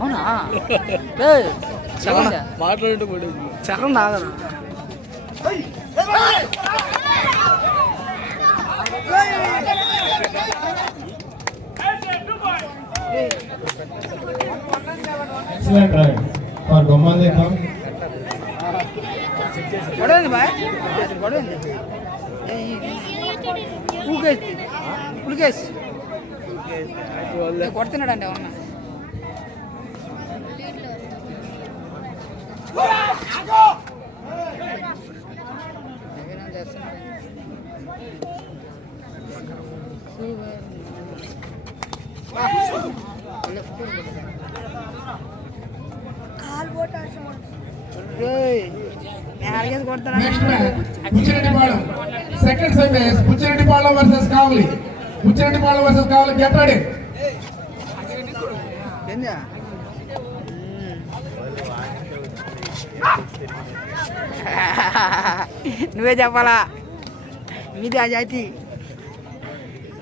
అవునా మాట్లాడు చక్రం రాగరా Excellent try for Gomalika. కొడవండి బాయ్ కొడవండి పులికేసి కొడుతున్నాడండి అవునా Second semis, Puchirettipalam versus Kavli. Puchirettipalam versus Kavli, get ready. నువ్వే చెప్పాలా మీది ఆ జాతి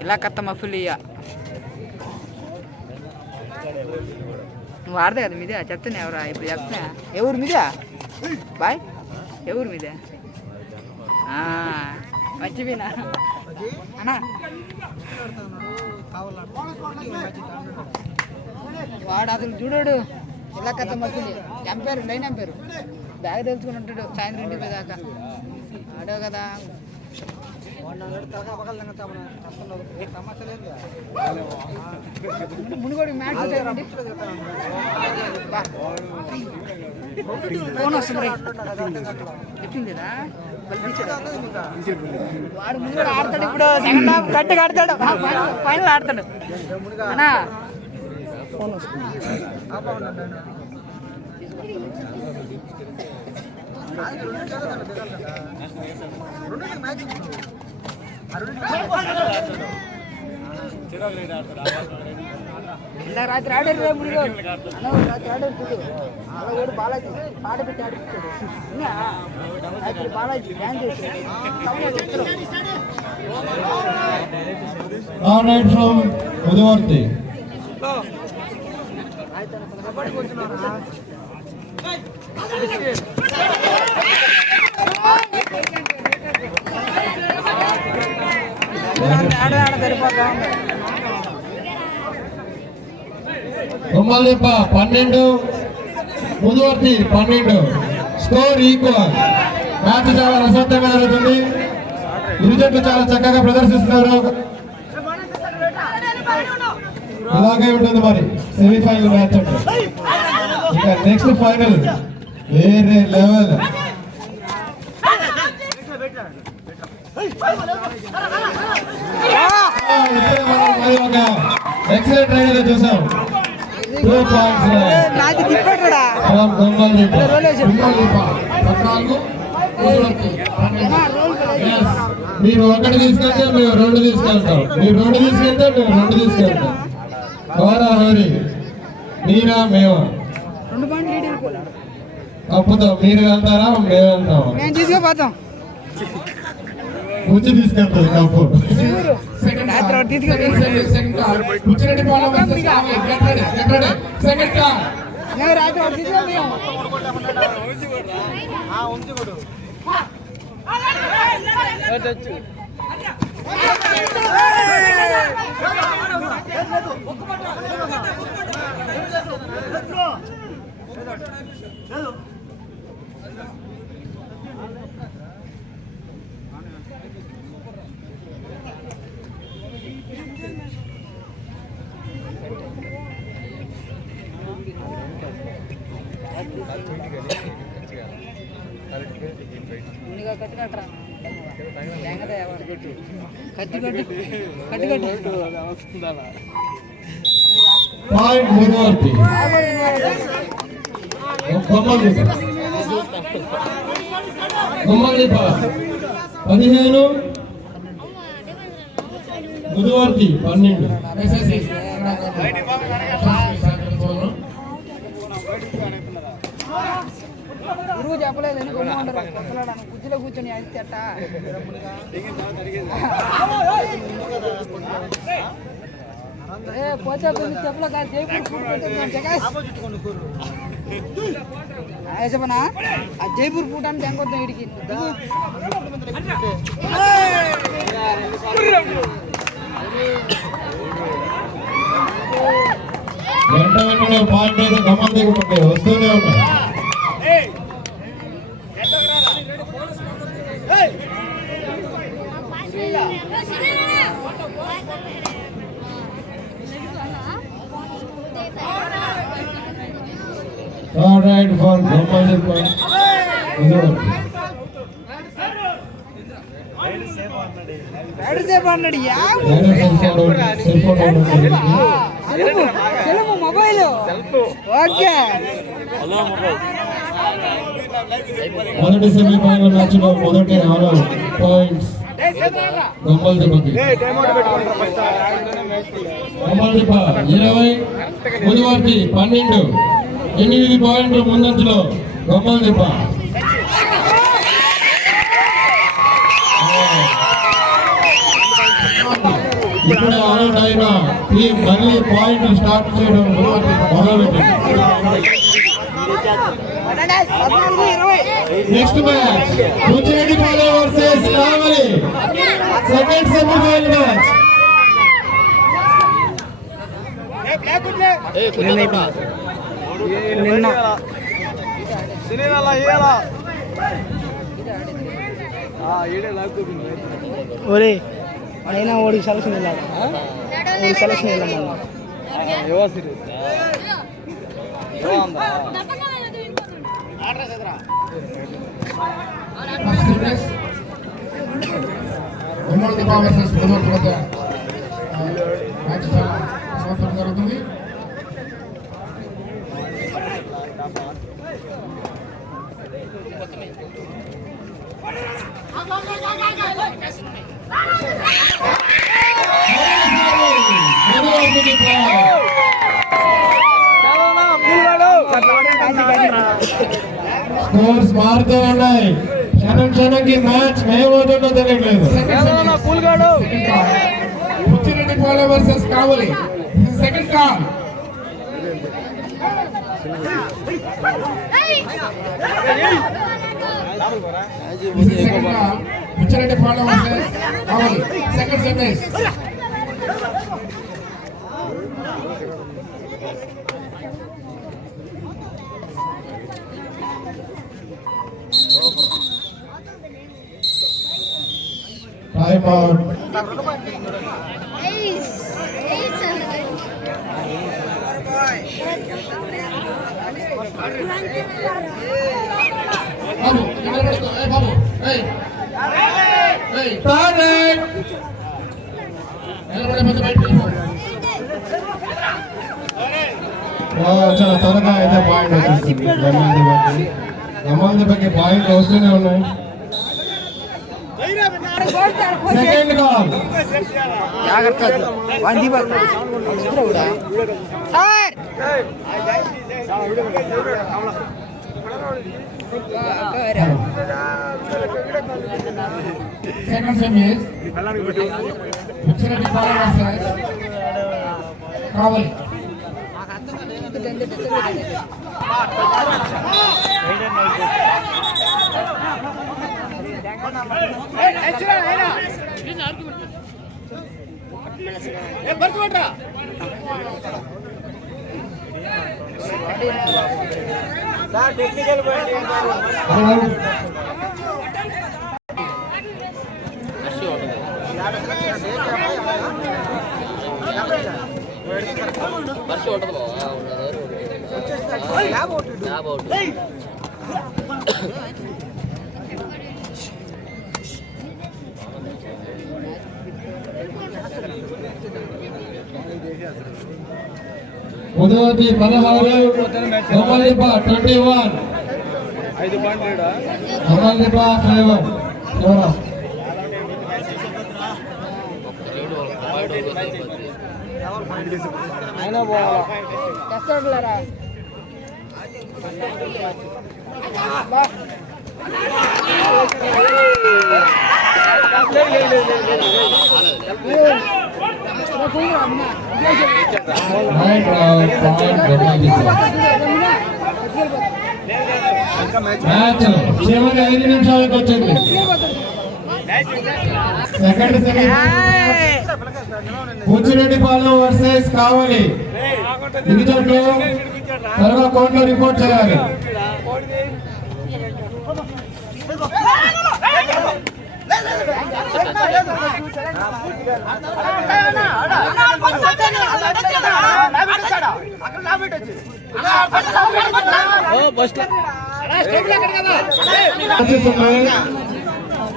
ఇలా కత్త మఫులియా నువ్వు ఆడదా కదా మీదే చెప్తాను ఎవరా ఇప్పుడు చెప్తున్నా ఎవరు మీదే బాయ్ ఎవరు మీదే మర్చిపోయినా అన్నా వాడు అసలు చూడాడు ఇలా కథ మక్కులు ఎంపారు లైన్ ఎంపారు బ్యాగ్ తెలుసుకుని ఉంటాడు సాయంత్రం ఇంటికి పోయేదాకా ఆడో కదా మునుగోడు మ్యాచ్ ఫోన్ వస్తుంది చెప్పిందిరా వాడు ముందు ఆడతాడు ఇప్పుడు సెకండ్ హాఫ్ గట్టిగా ఆడతాడు ఫైనల్ ఆడతాడు అన్నా ఫోన్ వస్తుంది ఇలా రాత్రి ఆడారు రే ముడిగా రాత్రి ఆడారు చూడు అలాగోడు బాలాజీ పాట పెట్టి ఆడిపించాడు రాత్రి బాలాజీ డ్యాన్స్ చేశాడు from Udavarthi. Gomalika 12, Udavarthi 12. Score equal. Match చాలా రసవత్తరంగా జరుగుతుంది. ఇరు జట్లు చాలా చక్కగా ప్రదర్శిస్తున్నారు. అలాగే ఉంటుంది మరి సెమీఫైనల్ మ్యాచ్ అంటే. ఇక నెక్స్ట్ ఫైనల్ వేరే లెవెల్. ఎక్సలెంట్ రైడర్ చూసాం. 2 points from Gomalika. మీరు ఒకటి తీసుకెళ్తే మేము 2 తీసుకెళ్తాం, మీరు 2 తీసుకెళ్తే మేము 2 తీసుకెళ్తాం. హోరా హోరీ మీరా మేమా కప్పుతాం. మీరు వెళ్తారా మేము వెళ్తామా? తీసుకుపోతాం. ముంచి తీసుకెళ్తుంది కప్పు. పాయింట్ మూడవది Gomalika 15, Udavarthi 12. గురువు చెప్పలేదు ఎందుకు గుజ్జులో కూర్చొని అయితే అట్ట పోతే చెప్పలో కాదు జైపూర్ చెప్పనా ఆ జైపూర్ ఫుడ్ అంటే ఎంకొద్దాం వీడికి వెంట వెంటనే పాయింట్ అయితే గమనం దిగుతుంది వస్తూనే ఉన్నాయి. All right for Gopal mobile okay మొదటి సెమీఫైనల్ మ్యాచ్ లో మొదటి 6 పాయింట్స్ గోపాల్ దీపకి. గోపాల్ దీప 20, ముదివర్తి 12, 8 పాయింట్లు ముందంజలో గోపాల్ దీప. ఇప్పుడే అవుట్ అయిన టీం మళ్ళీ పాయింట్లు స్టార్ట్ చేయడం మొదలుపెట్టింది. Next match ముచ్చేడిపాలెం versus Kavali, second semifinal match. ఒరే అయినా ఓడికి సెలక్షన్ వెళ్ళాలి, సెలక్షన్ వెళ్ళామన్నా జరుగుతుంది. స్కోర్స్ మారుతూ ఉన్నాయి. క్షణం క్షణంకి మ్యాచ్ ఏమవుతుందో తెలియట్లేదు. Muchchireddypalem versus Kavali, second call. Muchchireddypalem versus Kavali, second semis. Time out. Babu, Babu, hey, hey, target. చాలా త్వరగా అయితే పాయింట్ వచ్చేసింది గమల్ దెబ్బకి పాయింట్ వస్తూనే ఉన్నాయి. Second call. సెకండ్ సెమీస్ కావాలి. ఉదయవతి 16, గోపాల్దీప 21, గోపాల్దీప 7. రైట్ మ్యాచ్ చివరి 5 నిమిషాలకు వచ్చింది. సెకండ్ బుచ్చిరెడ్డిపాలెం వర్సెస్ కావలి. ఇది జట్లు తర్వాత కోర్టులో రిపోర్ట్ చేయాలి.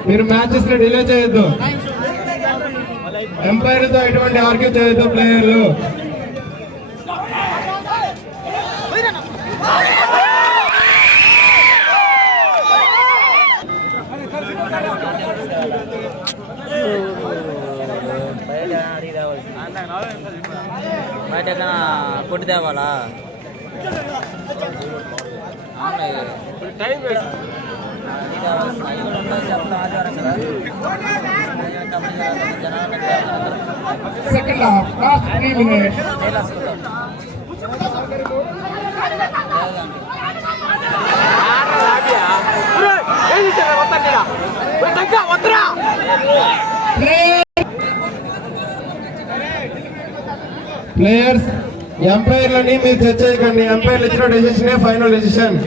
మీరు మ్యాచెస్ లో డిలే చేయొద్దు. ఎంపైర్ తో ఎటువంటి ఆర్గ్యూ చేయొద్దు ప్లేయర్లు. బయట కొట్టి తేవాలా second half last 3 minutes. Players ఎంపైర్లని మీరు చర్చ చేయకండి. ఎంపైర్లు ఇచ్చిన డెసిషనే ఫైనల్ డెసిషన్.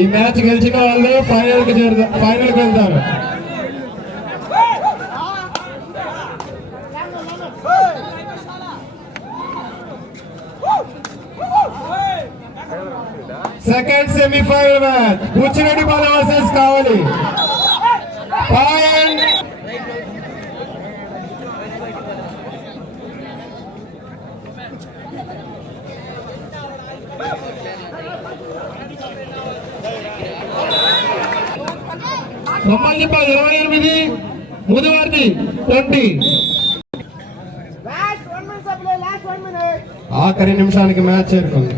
ఈ మ్యాచ్ గెలిచిన వాళ్ళు ఫైనల్కి వెళ్తారు. Second semifinal match Buchireddypalem versus Kavali. బొమ్మల్నిపాల్ 28, ముదివార్తి 20. ఆఖరి నిమిషానికి మ్యాచ్ చేరుకుంది.